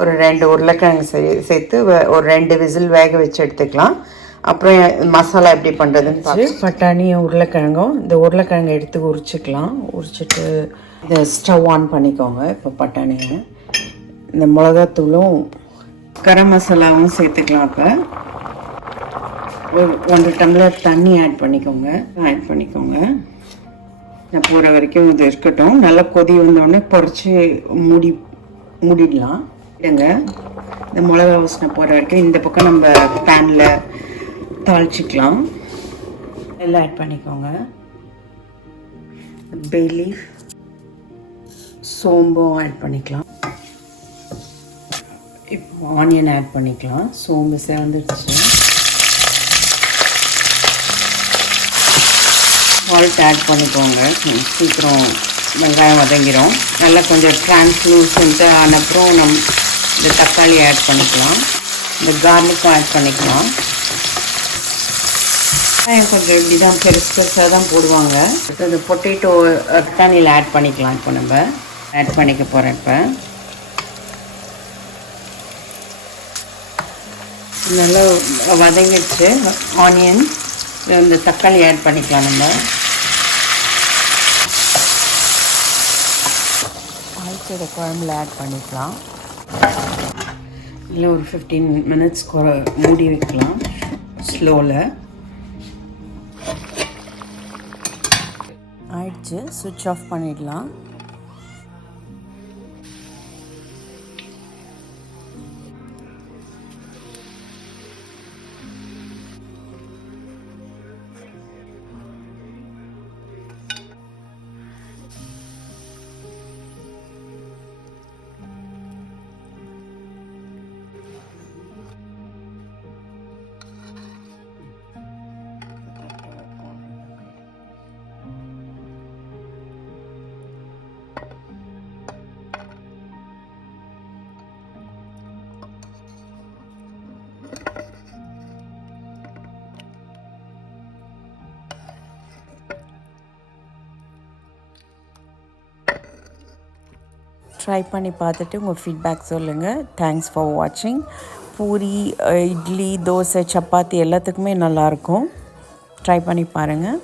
ஒரு 2 உருளைக்கிழங்கு சேர்த்து ஒரு 2 விசில் வேக வச்சு எடுத்துக்கலாம். அப்புறம் மசாலா எப்படி பண்ணுறதுன்னு பட்டாணியும் உருளைக்கிழங்கும் இந்த உருளைக்கிழங்கை எடுத்து உரிச்சிக்கலாம். உரிச்சிட்டு இதை ஸ்டவ் ஆன் பண்ணிக்கோங்க. இப்போ பட்டாணியை இந்த மிளகாத்தூளும் கரம் மசாலாவும் சேர்த்துக்கலாம். இப்போ ஒரு 1 டம்ளர் தண்ணி ஆட் பண்ணிக்கோங்க. நான் போகிற வரைக்கும் இது இருக்கட்டும். நல்லா கொதி வந்தோடனே பொரிச்சு மூடிடலாம். இல்லைங்க, இந்த மிளகா வாசனை போகிற வரைக்கும் இந்த பக்கம் நம்ம பேனில் தாளிச்சிக்கலாம். எல்லாம் ஆட் பண்ணிக்கோங்க. பே லீஃப், சோம்பும் ஆட் பண்ணிக்கலாம். இப்போ ஆனியன் ஆட் பண்ணிக்கலாம். சோம்பு சேர்ந்துடுச்சு. சால்ட் ஆட் பண்ணிக்கோங்க. சீக்கிரம் வெங்காயம் வதங்கிடும். நல்லா கொஞ்சம் ட்ரான்ஸ்லூசன்ட்டு ஆனப்புறம் இந்த தக்காளி ஆட் பண்ணிக்கலாம். இந்த கார்லிக்கும் ஆட் பண்ணிக்கலாம். வெங்காயம் கொஞ்சம் இப்படி தான் பெருசாக தான் போடுவாங்க. இந்த பொட்டேட்டோ தண்ணியில் ஆட் பண்ணிக்கலாம். இப்போ நம்ம ஆட் பண்ணிக்க போகிறேன். இப்போ நல்லா வதங்கிடுச்சு ஆனியன். இந்த தக்காளி ஆட் பண்ணிக்கலாம். நம்ம அரைச்சத குழம்புல ஆட் பண்ணிக்கலாம். இல்லை ஒரு 15 மினிட்ஸ் மூடி வைக்கலாம் ஸ்லோவில். ஆயிடுச்சு, சுவிட்ச் ஆஃப் பண்ணிடலாம். ட்ரை பண்ணி பார்த்துட்டு உங்கள் ஃபீட்பேக் சொல்லுங்கள். தேங்க்ஸ் ஃபார் வாட்சிங். பூரி, இட்லி, தோசை, சப்பாத்தி எல்லாத்துக்குமே நல்லாயிருக்கும். ட்ரை பண்ணி பாருங்கள்.